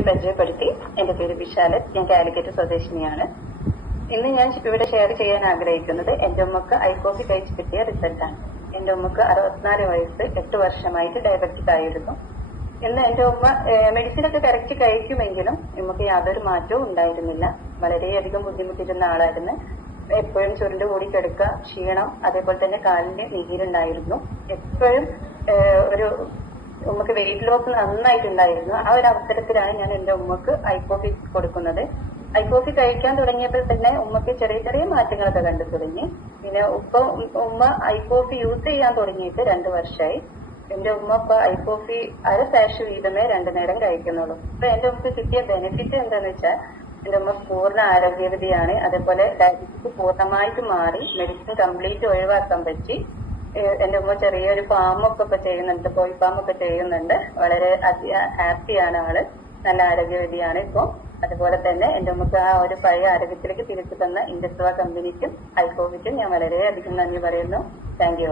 പേര് പരിചയപ്പെടുത്തി. എന്റെ പേര് വിശാലത്ത് ഞാൻ കാലിക്കറ്റ് സ്വദേശിനിയാണ്. ഇന്ന് ഞാൻ ഇവിടെ ഷെയർ ചെയ്യാൻ ആഗ്രഹിക്കുന്നത് എന്റെ ഉമ്മക്ക് ഐകോഫി കഴിച്ച് കിട്ടിയ റിസൾട്ടാണ് എന്റെ ഉമ്മക്ക് അറുപത്തിനാല് വയസ്സ് എട്ട് വർഷമായിട്ട് ഡയബറ്റിക് ആയിരുന്നു. ഇന്ന് എന്റെ ഉമ്മ മെഡിസിൻ ഒക്കെ കറക്റ്റ് കഴിക്കുമെങ്കിലും നമുക്ക് യാതൊരു മാറ്റവും ഉണ്ടായിരുന്നില്ല. വളരെയധികം ബുദ്ധിമുട്ടിരുന്ന ആളായിരുന്നു. എപ്പോഴും ചുരുണ്ട് കൂടി കിടക്കുക ക്ഷീണം അതേപോലെ തന്നെ കാലിന് നീരുണ്ടായിരുന്നു. എപ്പോഴും ഒരു ഉമ്മക്ക് വെയിറ്റ് ലോസ് നന്നായിട്ടുണ്ടായിരുന്നു. ആ ഒരു അവസരത്തിലാണ് ഞാൻ എന്റെ ഉമ്മക്ക് ഐക്കോഫി കൊടുക്കുന്നത്. ഐക്കോഫി കഴിക്കാൻ തുടങ്ങിയപ്പോൾ തന്നെ ഉമ്മക്ക് ചെറിയ ചെറിയ മാറ്റങ്ങളൊക്കെ കണ്ടു തുടങ്ങി. പിന്നെ ഉപ്പ ഉമ്മ ഐക്കോഫി യൂസ് ചെയ്യാൻ തുടങ്ങിയിട്ട് രണ്ടു വർഷമായി എന്റെ ഉമ്മ ഇപ്പൊ ഐക്കോഫി അര സാഷ് വീതമേ രണ്ടു നേരം കഴിക്കുന്നുള്ളൂ. അപ്പൊ എന്റെ ഉമ്മക്ക് കിട്ടിയ ബെനിഫിറ്റ് എന്താന്ന് വെച്ചാൽ എന്റെ ഉമ്മ പൂർണ ആരോഗ്യവതിയാണ്. അതേപോലെ ഡയബറ്റിസ് പൂർണമായിട്ട് മാറി മെഡിസിൻ കംപ്ലീറ്റ് ഒഴിവാക്കാൻ പറ്റി. എന്റെ ഉമ്മ ചെറിയൊരു ഫാമൊക്കെ ഇപ്പൊ ചെയ്യുന്നുണ്ട് കോഴി ഒക്കെ ചെയ്യുന്നുണ്ട്. വളരെ ഹാപ്പിയാണ് ആൾ. നല്ല ആരോഗ്യവതിയാണ് ഇപ്പൊ. അതുപോലെ തന്നെ എന്റെ ഉമ്മക്ക് ആ ഒരു പഴയ ആരോഗ്യത്തിലേക്ക് തിരിച്ചു തന്ന ഇൻഡസ്ട്രിയ കമ്പനിക്കും ഐകോവിക്കും ഞാൻ വളരെയധികം നന്ദി പറയുന്നു. Thank you